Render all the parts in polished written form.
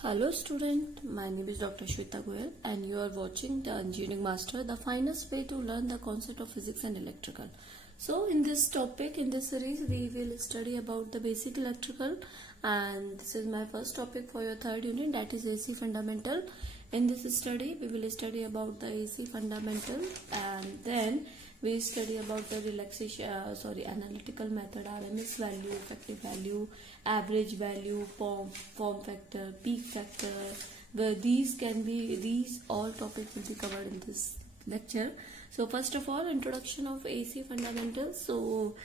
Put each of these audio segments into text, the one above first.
Hello student, my name is Dr. Shweta Goyal and you are watching the Engineering Master, the finest way to learn the concept of physics and electrical. So in this topic, in this series, we will study about the basic electrical, and this is my first topic for your third unit, that is AC fundamental. In this study, we will study about the AC fundamental, and then we study about the analytical method, RMS value, effective value, average value, form factor, peak factor. Where these all topics will be covered in this lecture. So first of all, introduction of AC fundamentals. So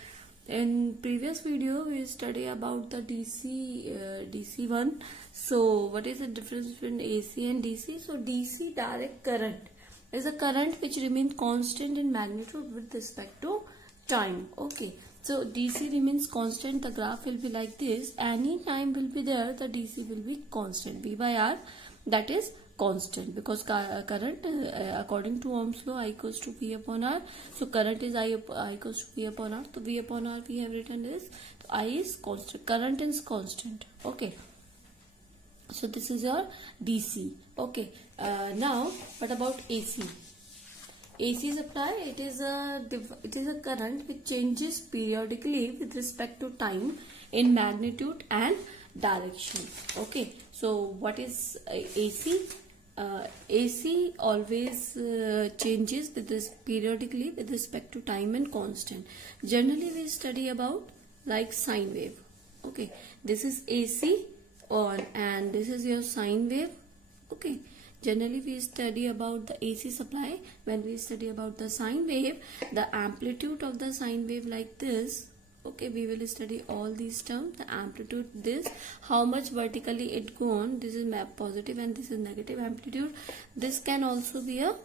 in previous video we study about the DC one. So what is the difference between AC and DC? So DC, direct current, is a current which remains constant in magnitude with respect to time. Okay, so DC remains constant. The graph will be like this. Any time will be there, the DC will be constant. V by R, that is constant, because current according to Ohm's law, I equals to V upon R. So current is I equals to V upon R. So V upon R we have written is, so I is constant, current is constant. Okay, so this is your DC. Okay, now what about AC? AC supply, it is a current which changes periodically with respect to time in magnitude and direction. Okay, so what is AC? AC always changes with this periodically with respect to time and constant. Generally we study about like sine wave. Okay, this is AC on and this is your sine wave. Okay, generally we study about the AC supply. When we study about the sine wave, the amplitude of the sine wave like this. Okay, we will study all these terms. The amplitude, this, how much vertically it go on, this is positive and this is negative amplitude. This can also be a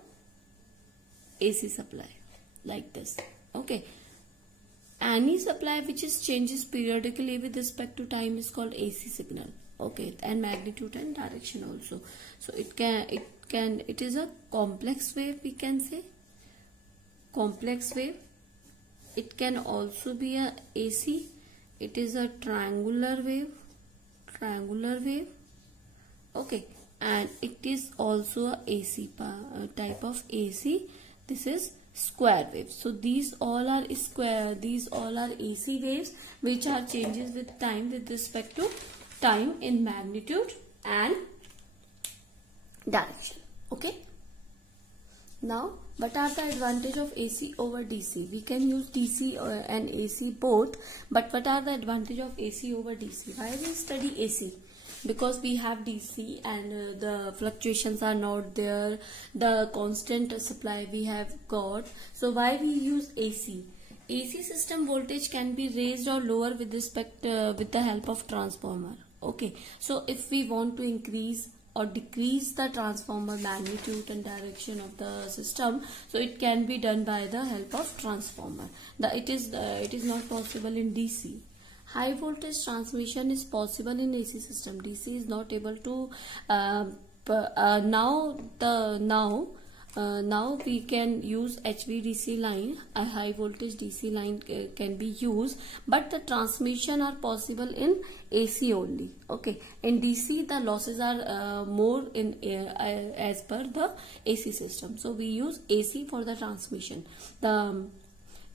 AC supply like this. Okay, any supply which is changes periodically with respect to time is called AC signal. Okay, and magnitude and direction also. So it is a complex wave, we can say, complex wave. It can also be a AC. It is a triangular wave. Okay, and it is also a AC type of AC. This is square wave. So these all are AC waves which are changes with time with respect to time in magnitude and direction. Okay, now what are the advantage of AC over DC? We can use DC and AC both, but what are the advantage of AC over DC? Why we study AC? Because we have DC and the fluctuations are not there, the constant supply we have got. So why we use AC? AC system voltage can be raised or lower with respect with the help of transformer. Okay, so if we want to increase or decrease the transformer magnitude and direction of the system, so it can be done by the help of transformer. It is not possible in DC. High voltage transmission is possible in AC system. DC is not able to. Now we can use HVDC line. A high voltage DC line can be used, but the transmission are possible in AC only. Okay, in DC the losses are more in as per the AC system. So we use AC for the transmission. The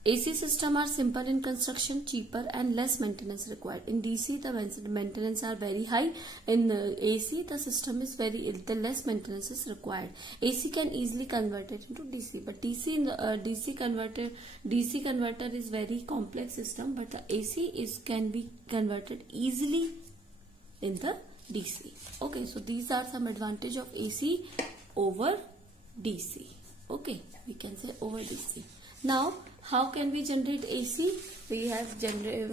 AC system are simple in construction, cheaper and less maintenance required. In DC the maintenance are very high. In AC the system is the less maintenance is required. AC can easily convert it into DC, but DC converter is very complex system, but the AC can be converted easily in the DC. Okay, so these are some advantage of AC over DC. Okay, we can say over DC. Now, how can we generate AC?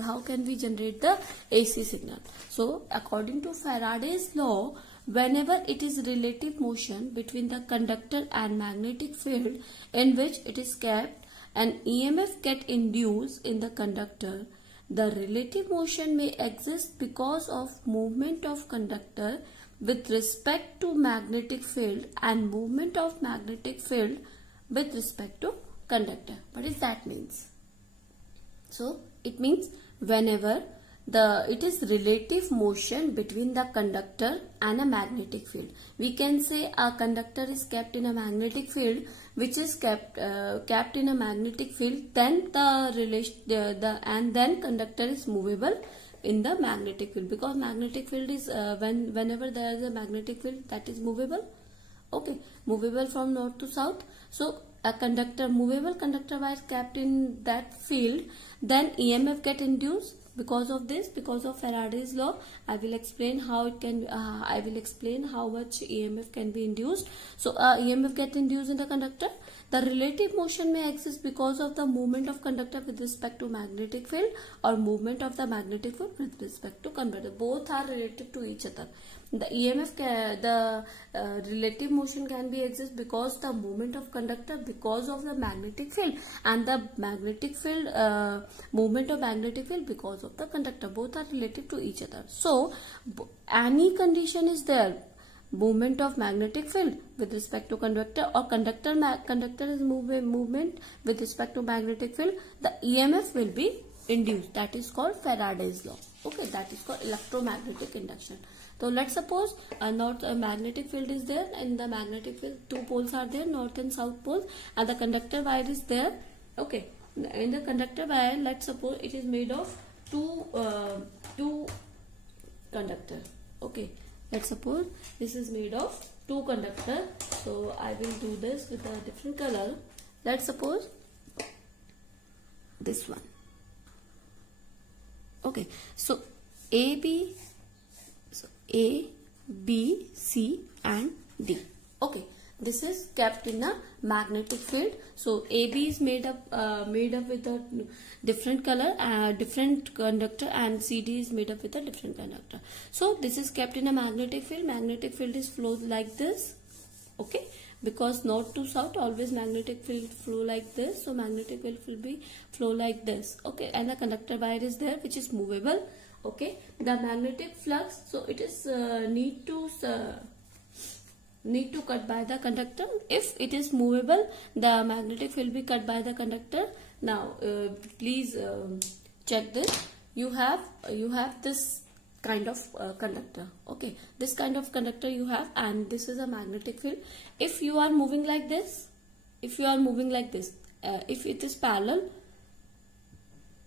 How can we generate the AC signal? So, according to Faraday's law, whenever it is relative motion between the conductor and magnetic field in which it is kept, an EMF get induced in the conductor. The relative motion may exist because of movement of conductor with respect to magnetic field and movement of magnetic field with respect to conductor. What does that means? So it means whenever it is relative motion between the conductor and a magnetic field. We can say a conductor is kept in a magnetic field, which is kept in a magnetic field. Then then conductor is movable in the magnetic field, because magnetic field is whenever there is a magnetic field, that is movable. Okay, movable from north to south. So a conductor, movable conductor wire kept in that field, then EMF get induced because of this, because of Faraday's law. I will explain how it can. I will explain how much EMF can be induced. So EMF get induced in the conductor. The relative motion may exist because of the movement of conductor with respect to magnetic field, or movement of the magnetic field with respect to conductor. Both are related to each other. The EMF, relative motion can be exist because the movement of conductor because of the magnetic field, and the magnetic field movement of magnetic field because of the conductor. Both are related to each other. So any condition is there, movement of magnetic field with respect to conductor, or conductor is movement with respect to magnetic field, the EMF will be induced. That is called Faraday's law. Okay, that is called electromagnetic induction. So let's suppose a magnetic field is there, and the magnetic field, two poles are there, north and south poles, and the conductor wire is there. Okay, in the conductor wire, let's suppose it is made of two conductor. Okay, let's suppose this is made of two conductor. So I will do this with a different color. Let's suppose this one. Okay, so A, B, C and D. Okay, this is kept in a magnetic field. So AB is made up with a different color, different conductor, and CD is made up with a different conductor. So this is kept in a magnetic field. Magnetic field is flows like this. Okay, because north to south always magnetic field flow like this. So magnetic field will be flow like this. Okay, and the conductor wire is there, which is movable. Okay, the magnetic flux, so it is need to cut by the conductor. If it is movable, the magnetic field will be cut by the conductor. Now please check this. You have this kind of conductor. Okay, this kind of conductor you have, and this is a magnetic field. If you are moving like this, if it is parallel,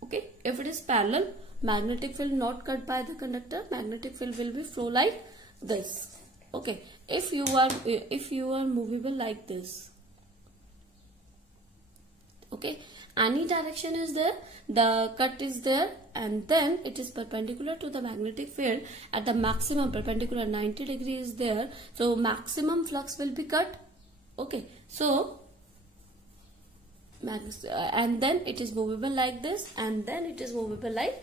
okay, if it is parallel, magnetic field not cut by the conductor, magnetic field will be flow like this. Okay, if you are movable like this, okay, any direction is there, the cut is there, and then it is perpendicular to the magnetic field at the maximum perpendicular 90 degrees is there, so maximum flux will be cut. Okay, so and then it is movable like this, and then it is movable like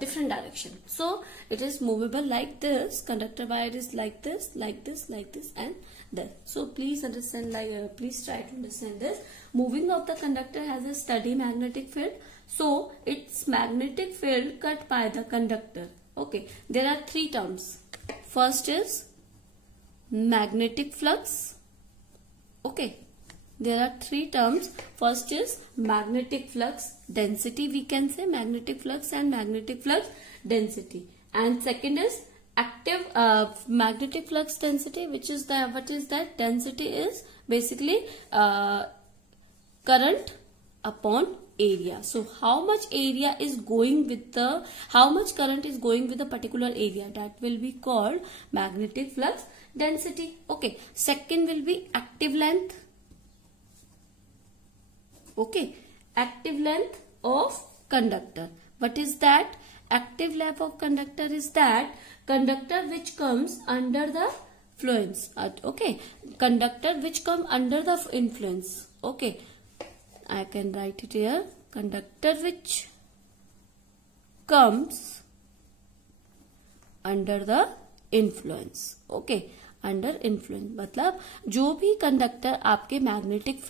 different direction. So it is movable like this. Conductor wire is like this, like this, like this, and this. So please understand, please try to understand this. Moving of the conductor has a steady magnetic field, so its magnetic field cut by the conductor. Okay, there are three terms. First is magnetic flux. Okay, there are three terms. First is magnetic flux density, we can say magnetic flux and magnetic flux density. And second is active magnetic flux density, which is what is that? Density is basically current upon area. So how much area is going with how much current is going with a particular area, that will be called magnetic flux density. Okay, second will be active length. Okay, active length of conductor. What is that? Active length of conductor is that conductor which comes under the influence. Okay, conductor which come under the influence. Okay, I can write it here. Conductor which comes under the influence. Okay, under influence मतलब जो भी conductor आपके magnetic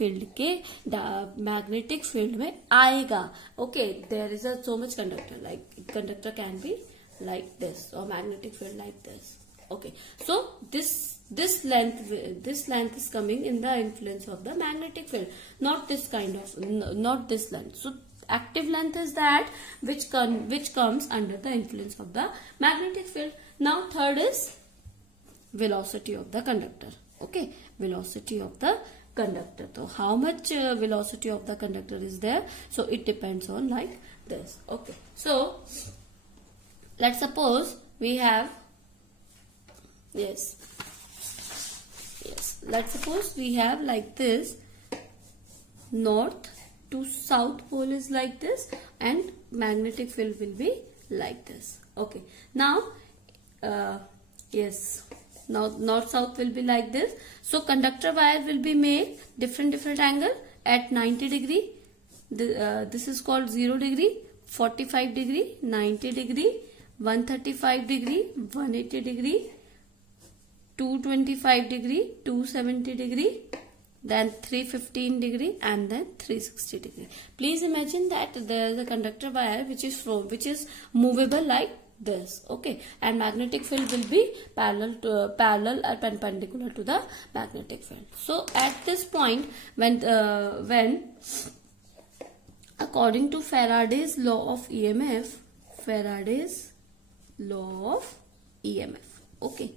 field में आएगा. Okay, there is so much conductor, like conductor can be like this और magnetic field like this. Okay, so this length is coming in the influence of the magnetic field, not this length. So Active length is that which comes under the influence of the magnetic field. Now third is velocity of the conductor. Okay, velocity of the conductor. So how much velocity of the conductor is there? So it depends on like this. Okay, so let's suppose we have let's suppose we have like this, north to south pole is like this and magnetic field will be like this. Okay, now now north south will be like this. So conductor wire will be made different angle at 90 degree. This is called 0 degree, 45 degree, 90 degree, 135 degree, 180 degree, 225 degree, 270 degree, then 315 degree and then 360 degree. Please imagine that there is a conductor wire which is movable like this. Okay, and magnetic field will be parallel or perpendicular to the magnetic field. So at this point, when according to Faraday's law of EMF, okay,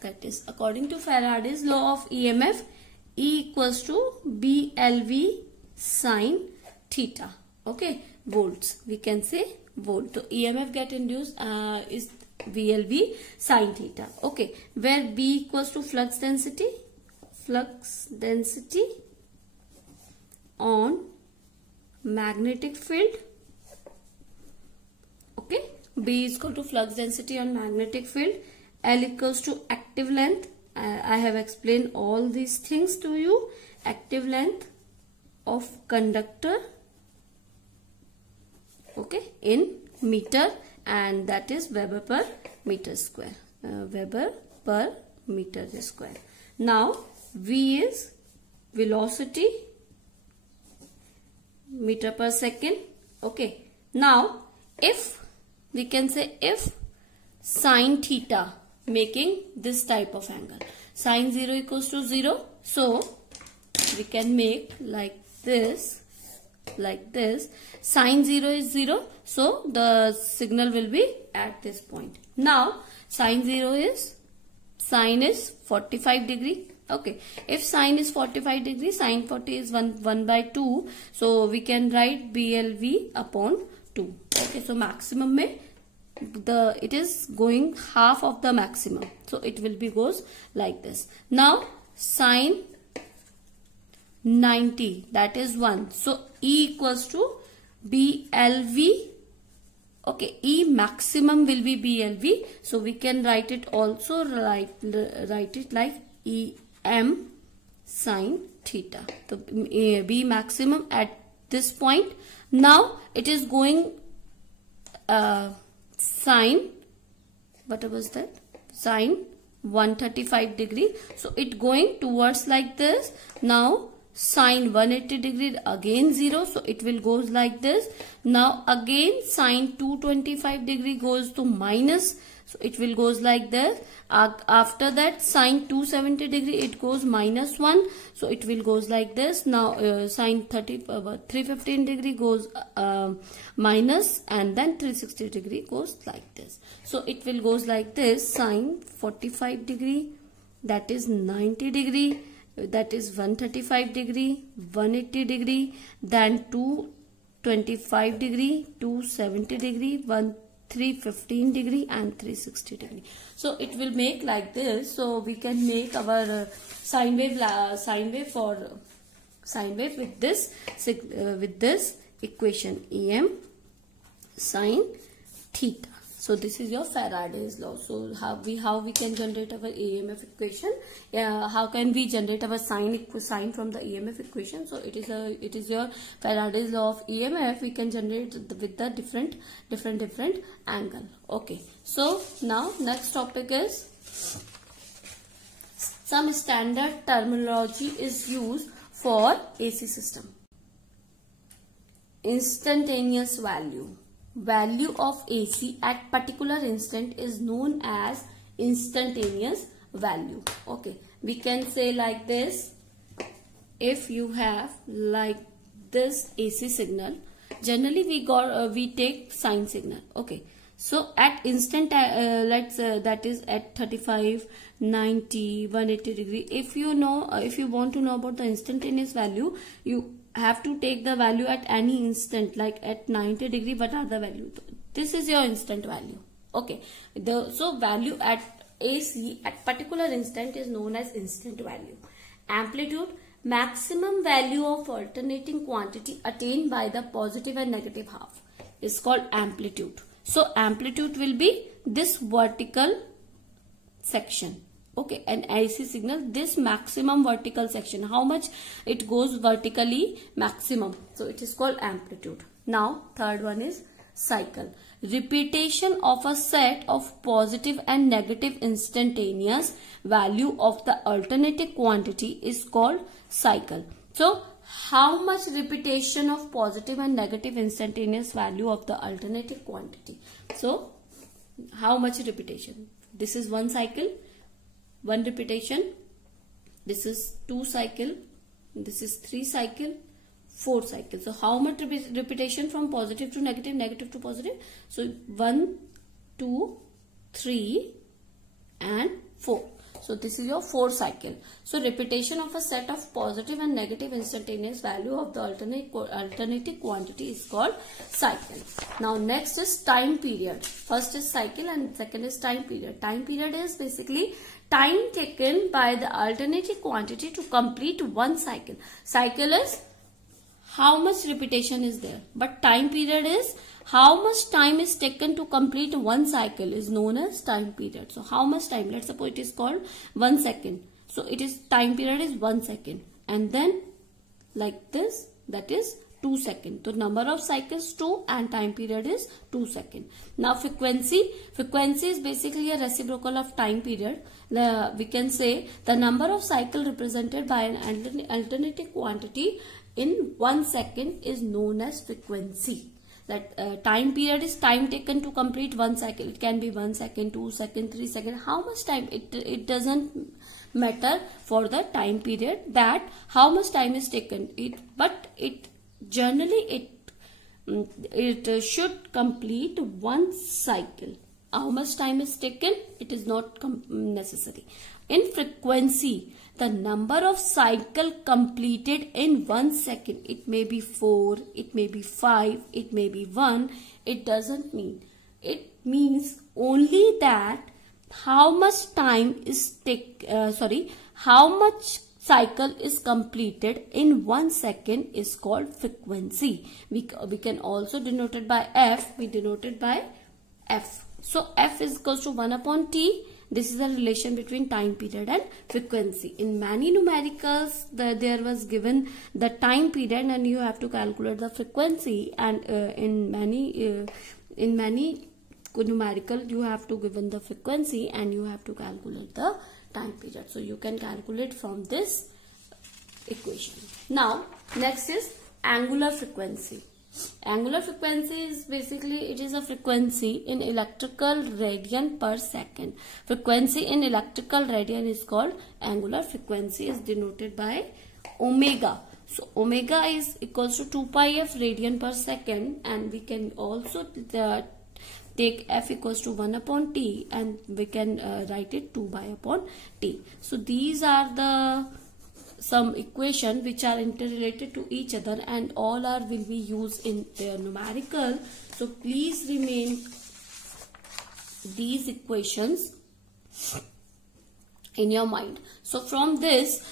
that is according to Faraday's law of EMF, E equals to BLV sine theta. Okay, volts, we can say volt. So EMF get induced is BLV sine theta. Okay, where B equals to flux density on magnetic field. Okay, B is equal to flux density on magnetic field. L equals to active length. I have explained all these things to you. Active length of conductor, okay, in meter, and that is Weber per meter square. Weber per meter square. Now V is velocity, meter per second. Okay, now if we can say if sine theta making this type of angle, sine 0 equals to 0, so we can make like this, sine 0 is 0, so the signal will be at this point. Now sine is 45 degree. Okay, if sine is 45 degree, sine 40 is 1 by 2, so we can write BLV upon 2. Okay, so maximum mein it is going half of the maximum, so it will be goes like this. Now sine 90, that is 1, so E equals to BLV. Okay, E maximum will be BLV, so we can write it also, write it like EM sine theta. So B maximum at this point. Now it is going sine, what was that, sine 135 degree, so it going towards like this. Now sine 180 degree, again 0, so it will goes like this. Now again sine 225 degree goes to minus, so it will goes like this. After that sine 270 degree it goes minus 1, so it will goes like this. Now sine 315 degree goes minus, and then 360 degree goes like this. So it will goes like this, sine 45 degree, that is 90 degree, that is 135 degree, 180 degree, then 225 degree, 270 degree, 315 degree and 360 degree. So it will make like this. So we can make our sine wave with this equation, EM sine theta. So this is your Faraday's law. So how we can generate our EMF equation? How can we generate our sine from the EMF equation? So it is your Faraday's law of EMF. We can generate with the different angle. Okay. So now next topic is some standard terminology is used for AC system. Instantaneous value of AC at particular instant is known as instantaneous value. Okay, we can say like this. If you have like this AC signal generally we take sine signal. Okay, so at instant, let's that is at 35, 90, 180 degree. If you know, if you want to know about the instantaneous value, you have to take the value at any instant, like at 90 degree. What are the value? This is your instant value. Okay, so value at AC at particular instant is known as instant value. Amplitude, maximum value of alternating quantity attained by the positive and negative half, is called amplitude. So amplitude will be this vertical section. Okay, an AC signal, this maximum vertical section, how much it goes vertically maximum. So it is called amplitude. Now third one is cycle. Repetition of a set of positive and negative instantaneous value of the alternating quantity is called cycle. So how much repetition of positive and negative instantaneous value of the alternating quantity? So how much repetition? This is one cycle, one repetition. This is 2 cycle. This is 3 cycle, 4 cycle. So how much repetition from positive to negative, negative to positive? So 1, 2, 3 and 4. So this is your 4 cycle. So repetition of a set of positive and negative instantaneous value of the alternating quantity is called cycle. Now next is time period. First is cycle and second is time period. Time period is basically time taken by the alternating quantity to complete one cycle. Cycle is how much repetition is there, but time period is how much time is taken to complete one cycle is known as time period. So how much time? Let's suppose it is called 1 second. So it is time period is 1 second, and then like this, that is 2 seconds. So number of cycles 2 and time period is 2 seconds. Now frequency. Frequency is basically a reciprocal of time period. We can say the number of cycles represented by an alternating quantity in 1 second is known as frequency. That time period is time taken to complete one cycle. It can be 1 second, 2 second, 3 second. How much time? It doesn't matter for the time period that how much time is taken. But generally it should complete one cycle. How much time is taken? It is not necessary. In frequency, the number of cycle completed in 1 second, it may be 4, it may be 5, it may be 1, it doesn't mean. It means only that how much time is how much cycle is completed in 1 second is called frequency. We can also denote it by F. We denote it by F. So F is equals to 1 upon T. This is the relation between time period and frequency. In many numericals, there was given the time period and you have to calculate the frequency, and in many numerical you have to given the frequency and you have to calculate the time period. So you can calculate from this equation. Now next is angular frequency. Angular frequency is basically, it is a frequency in electrical radian per second. Frequency in electrical radian is called angular frequency, is denoted by omega. So omega is equals to 2 pi f radian per second, and we can also take f equals to 1 upon t, and we can write it 2 pi upon t. So these are the some equation which are interrelated to each other, and all will be used in the numerical. So please remain these equations in your mind. So from this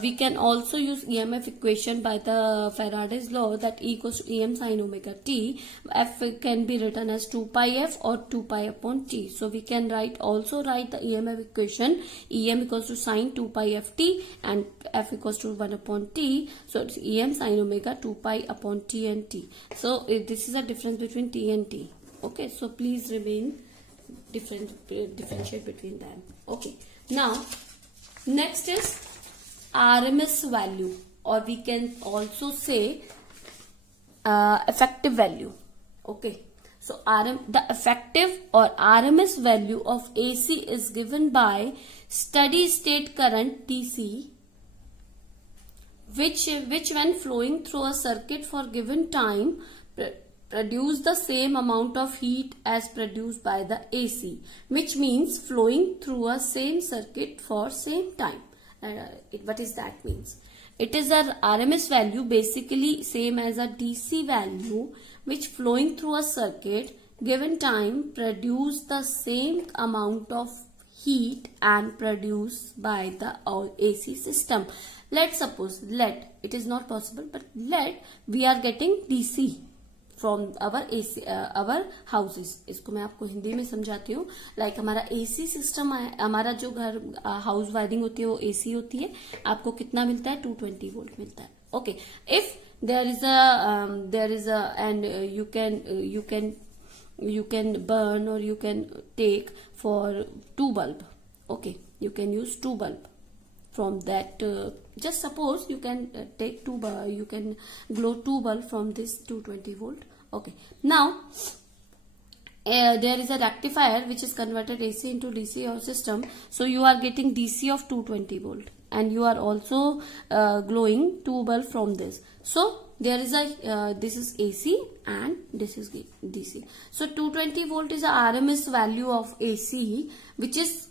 we can also use EMF equation by the Faraday's law, that E equals to Em sin omega t. F can be written as 2 pi f or 2 pi upon t. So we can also write the EMF equation, Em equals to sin 2 pi f t and F equals to 1 upon t. So it's Em sin omega 2 pi upon t and t. So this is a difference between t and t. Okay, so please remain differentiate between them. Okay. Now, next is RMS value, or we can also say effective value. Okay, so the effective or RMS value of AC is given by steady state current DC, which when flowing through a circuit for given time produce the same amount of heat as produced by the AC, which means flowing through a same circuit for same time. What is that means? It is a RMS value, basically same as a DC value, which flowing through a circuit given time produce the same amount of heat and produced by the AC system. Let's suppose, it is not possible, but we are getting DC from our AC, our houses. इसको मैं आपको हिंदी में समझाती हूँ. Like हमारा AC system है, हमारा जो घर हाउस वायरिंग होती है वो AC होती है. आपको कितना मिलता है? 220 वोल्ट मिलता है. Okay, if there is a and you can burn or you can take for 2 bulb. Okay, you can use 2 bulb from that. Just suppose you can take 2 bulb, you can glow 2 bulb from this 220 volt. Okay, now there is a rectifier which is converted AC into DC or system. So you are getting DC of 220 volt and you are also glowing 2 bulb from this. So there is a this is AC and this is DC. So 220 volt is a RMS value of AC, which is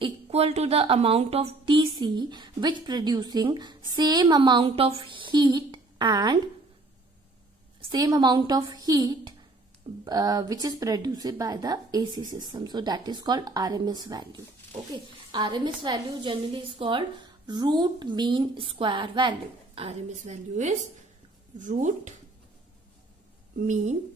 equal to the amount of DC which producing same amount of heat which is produced by the AC system. So that is called RMS value. Okay, RMS value generally is called root mean square value. RMS value is root mean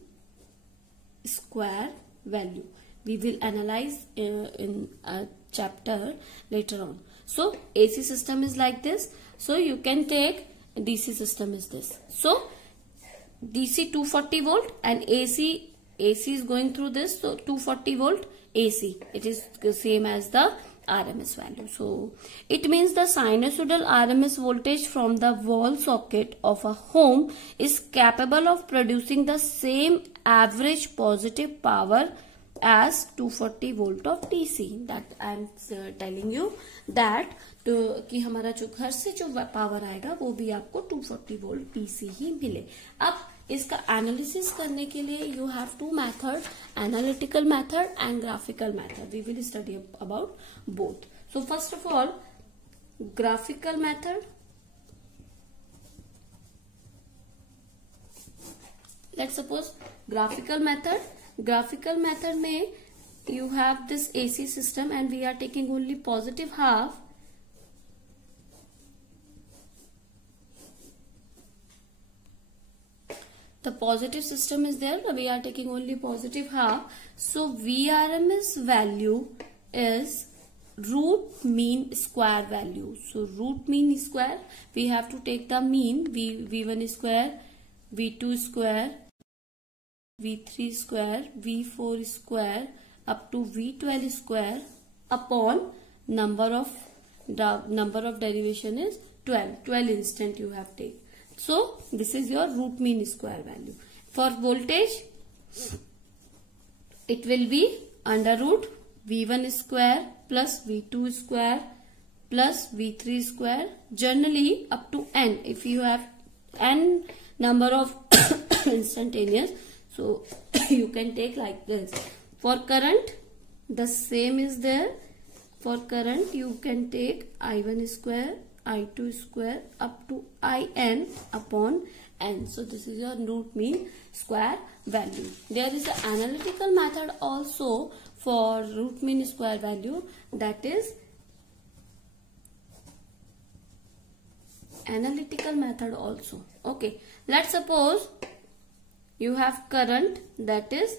square value. We will analyze in a chapter later on. So AC system is like this. So you can take DC system is this. So DC 240 volt and AC is going through this. So 240 volt AC. It is the same as the RMS value. So it means the sinusoidal RMS voltage from the wall socket of a home is capable of producing the same average positive power as 240 volt of DC. That I am telling you that तो कि हमारा जो घर से जो power आएगा वो भी आपको 240 वोल्ट DC ही मिले. अब इसका एनालिसिस करने के लिए you have 2 method, analytical method and graphical method. We will study about both. So first of all graphical method. Let's suppose graphical method में you have this AC system and we are taking only positive half. The positive system is there, we are taking only positive half. So VRMS value is root mean square value. So root mean square, we have to take the mean V1 square, V2 square, V3 square, V4 square up to V12 square upon number of derivation is 12 instant you have taken. So this is your root mean square value. For voltage it will be under root V1 square plus V2 square plus V3 square, generally up to n. If you have n number of instantaneous, so you can take like this. For current the same is there. For current you can take I1 square, I2 square up to In upon n. So this is your root mean square value. There is an analytical method also for root mean square value, that is analytical method also. Okay, let's suppose you have current, that is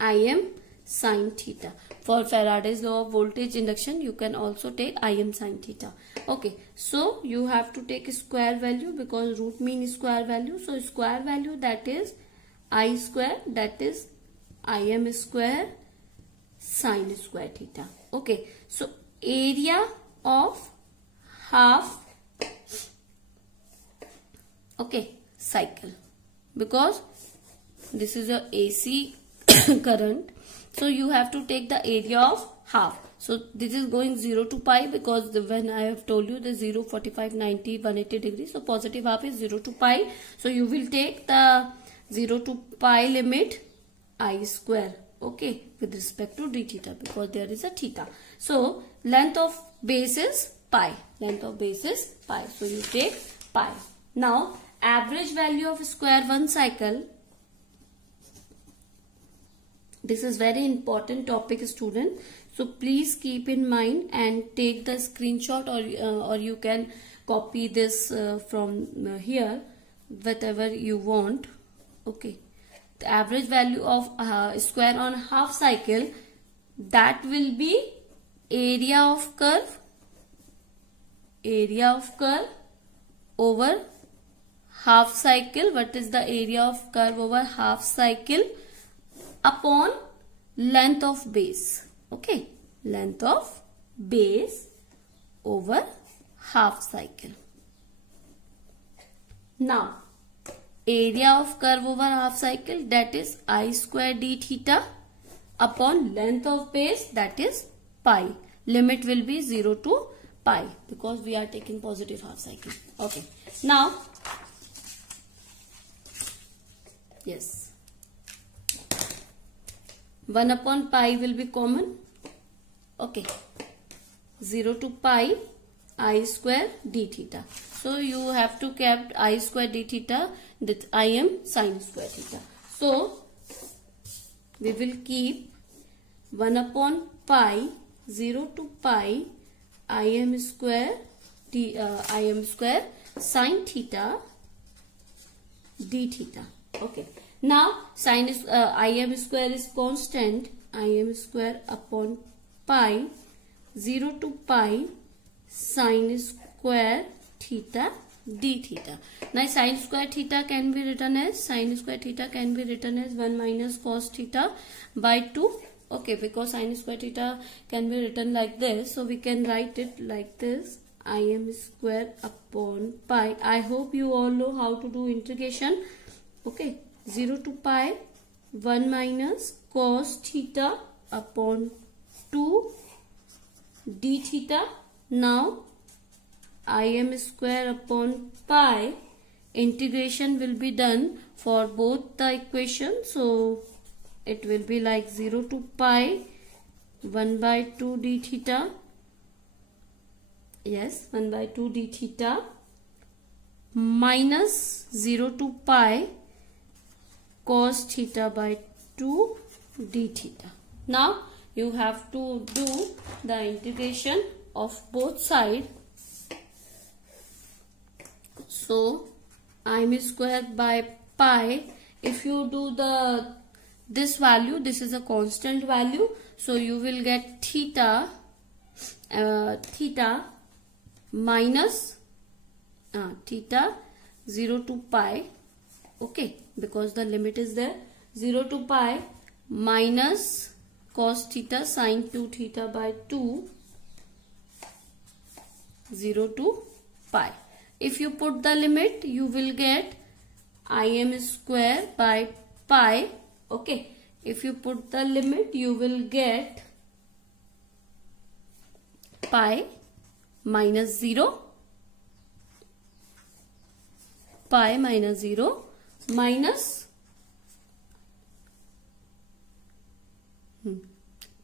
Im sin theta. For Faraday's law of voltage induction you can also take Im sin theta. Okay, so you have to take a square value because root mean is square value. So square value, that is I square, that is Im square sin square theta. Okay, so area of half cycle, because this is a AC current, so you have to take the area of half. So this is going 0 to pi, because when I have told you the 0, 45, 90, 180 degrees, so positive half is 0 to pi. So you will take the 0 to pi limit I square, okay, with respect to d theta, because there is a theta. So length of base is pi. Length of base is pi. So you take pi. Now average value of square one cycle. This is very important topic, student. So please keep in mind and take the screenshot, or you can copy this from here, whatever you want. Okay. The average value of square on half cycle, that will be area of curve. Area of curve over half cycle. What is the area of curve over half cycle? Upon length of base. Okay, length of base over half cycle. Now area of curve over half cycle, that is I square d theta, upon length of base, that is pi. Limit will be 0 to pi, because we are taking positive half cycle. Okay, now yes, 1 upon pi will be common. Okay, 0 to pi I square d theta. So you have to kept I square d theta, that I am sine square theta. So we will keep 1 upon pi, 0 to pi I am square sine theta d theta. Okay. Now sine is I am square is constant. I am square upon pi, 0 to pi sine square theta d theta. Now sine square theta can be written as 1 minus cos theta by 2. Okay, because sine square theta can be written like this, so we can write it like this: I am square upon pi. I hope you all know how to do integration. Okay, 0 to pi 1 minus cos theta upon 2 d theta. Now I am square upon pi. Integration will be done for both the equations. So it will be like 0 to pi 1 by 2 d theta. Yes, 1 by 2 d theta minus 0 to pi cos theta by 2 d theta. Now you have to do the integration of both sides. So I am square by pi. If you do this value, this is a constant value, so you will get theta minus theta 0 to pi. Okay, because the limit is there. 0 to pi minus cos theta sine 2 theta by 2, 0 to pi. If you put the limit, you will get I am square by pi. Okay, if you put the limit, you will get pi minus 0, pi minus 0 minus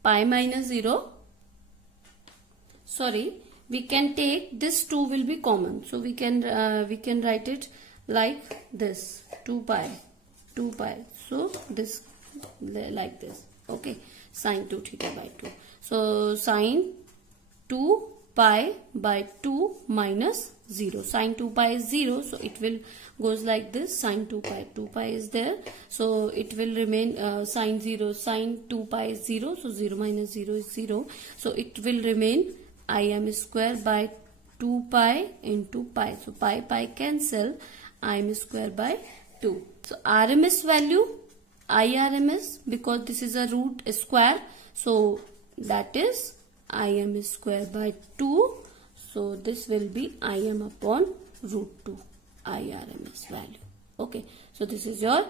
pi minus 0. Sorry, we can take this 2 will be common, so we can write it like this: 2 pi. So this like this. Okay, sine 2 theta by 2. So sine 2 pi by 2 minus 0. Sine 2 pi is 0, so it will goes like this. Sine 2 pi, 2 pi is there, so it will remain sine 0. Sine 2 pi is 0, so 0 minus 0 is 0. So it will remain I am square by 2 pi into pi. So pi cancel. I am square by 2. So RMS value, IRMS, because this is a root square, so that is I am square by 2. So this will be I am upon root 2, IRMS value. Okay, so this is your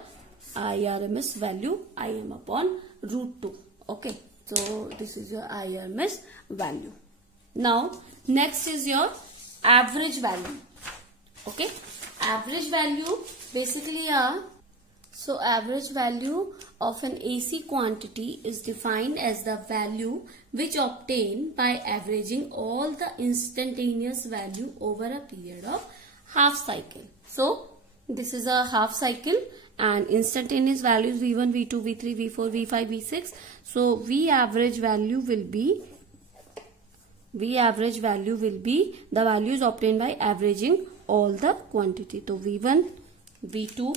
IRMS value, I am upon root 2. Okay, so this is your IRMS value. Now next is your average value. Okay, average value basically are So average value of an AC quantity is defined as the value which obtained by averaging all the instantaneous value over a period of half cycle. So this is a half cycle and instantaneous values V1, V2, V3, V4, V5, V6. So V average value will be the values obtained by averaging all the quantity. So V1, V2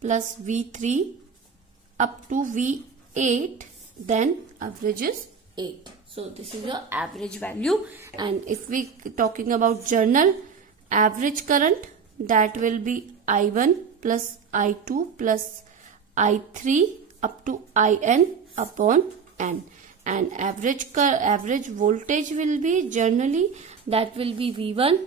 plus V3 up to V8, then average is 8. So this is your average value. And if we talking about journal average current, that will be I1 plus I2 plus I3 up to IN upon N. And average voltage will be generally, that will be V1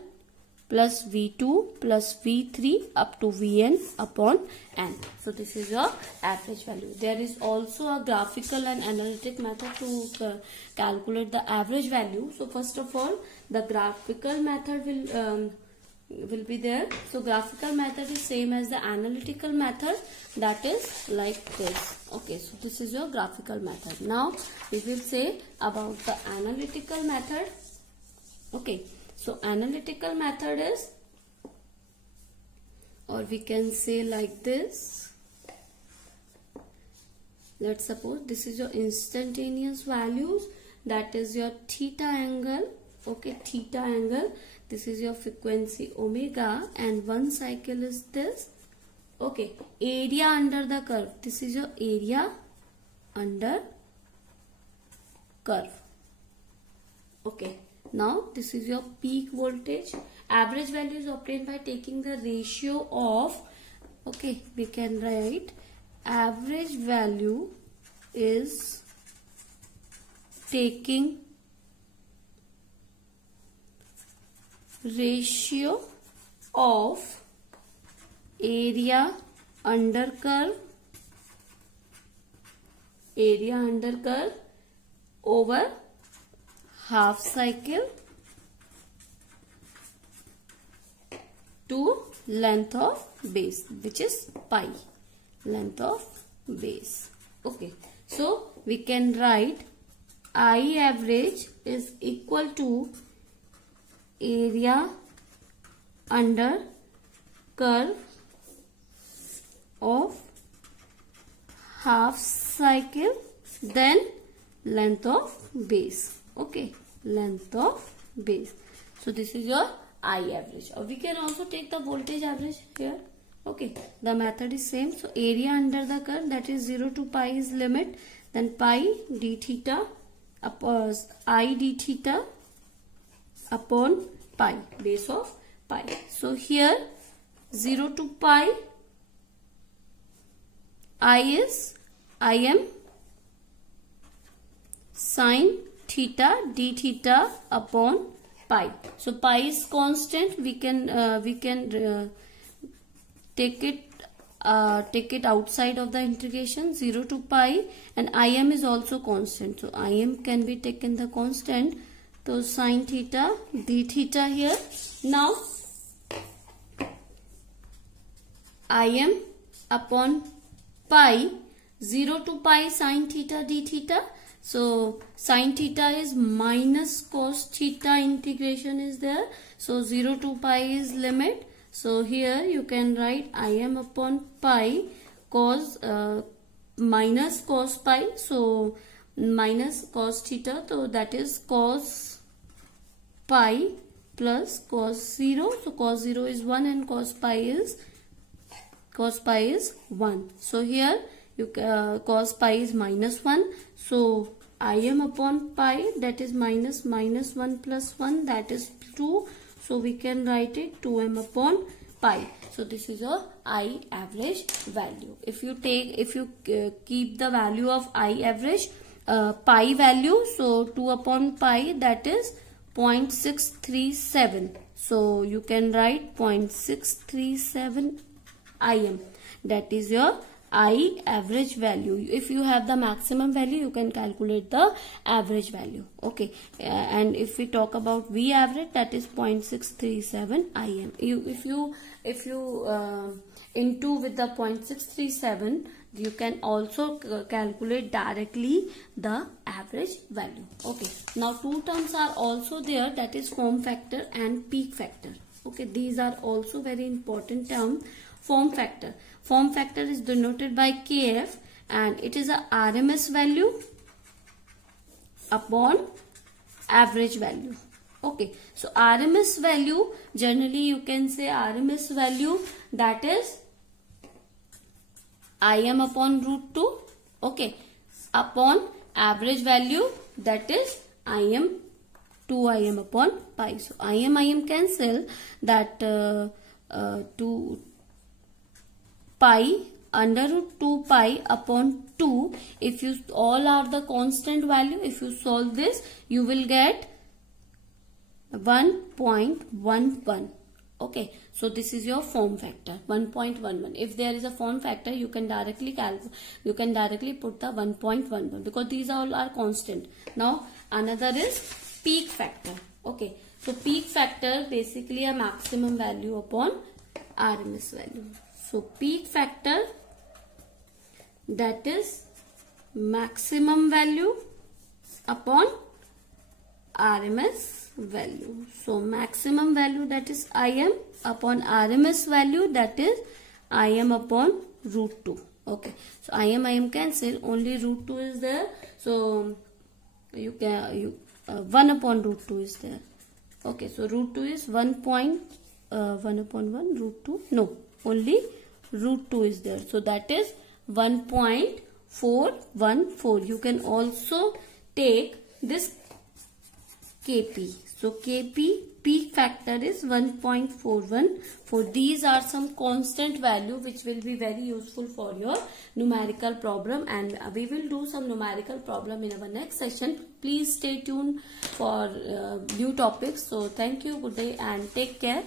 plus V2 plus V3 up to Vn upon N. So this is your average value. There is also a graphical and analytic method to calculate the average value. So first of all, the graphical method will be there. So graphical method is same as the analytical method, that is like this. Okay, so this is your graphical method. Now we will say about the analytical method. Okay, so analytical method is, or we can say like this. Let's suppose this is your instantaneous values, that is your theta angle. Okay, theta angle. This is your frequency omega, and one cycle is this. Okay, area under the curve. This is your area under curve. Okay, now this is your peak voltage. Average value is obtained by taking the ratio of, okay, we can write average value is taking ratio of area under curve over half cycle to length of base, which is pi, length of base. Okay, so we can write I average is equal to area under curve of half cycle, then length of base. Okay, length of base. So this is your I average, or we can also take the voltage average here. Okay, the method is same. So area under the curve, that is 0 to pi is limit, then pi d theta upon I d theta upon pi, base of pi. So here 0 to pi, I am sine theta d theta upon pi. So pi is constant. We can take it outside of the integration, 0 to pi, and Im is also constant. So Im can be taken the constant. So sine theta d theta here. Now Im upon pi, 0 to pi sine theta d theta. So sine theta is minus cos theta, integration is there. So 0 to pi is limit. So here you can write Im upon pi cos minus cos pi. So minus cos theta. So that is cos pi plus cos 0. So cos 0 is 1 and cos pi is 1. So here you cos pi is minus 1. So Im upon pi, that is minus 1 plus 1, that is 2. So we can write it 2m upon pi. So this is your I average value. If you keep the value of I average pi value, so 2 upon pi, that is 0.637. So you can write 0.637 Im. That is your I average value. If you have the maximum value, you can calculate the average value. Okay, and if we talk about V average, that is 0.637 IM. If you into with the 0.637, you can also calculate directly the average value. Okay, now two terms are also there, that is form factor and peak factor. Okay, these are also very important term. Form factor. Form factor is denoted by Kf, and it is a RMS value upon average value. Okay, so RMS value, generally you can say RMS value, that is Im upon root 2. Okay, upon average value, that is Im 2Im upon pi. So Im cancel, that 2 pi under root 2 pi upon 2. If you all are the constant value, if you solve this, you will get 1.11. Okay, so this is your form factor, 1.11. If there is a form factor, you can directly put the 1.11, because these all are constant. Now another is peak factor. Okay, so peak factor basically a maximum value upon RMS value. So peak factor, that is maximum value upon RMS value. So maximum value, that is Im, upon RMS value, that is Im upon root 2. Okay, so Im cancel, only root 2 is there. So you can 1 upon root 2 is there. Okay, so root 2 is 1 upon 1 root 2. No, only root 2 is there. So that is 1.414. You can also take this Kp. So Kp, peak factor is 1.41. For these are some constant value which will be very useful for your numerical problem, and we will do some numerical problem in our next session. Please stay tuned for new topics. So thank you, good day and take care.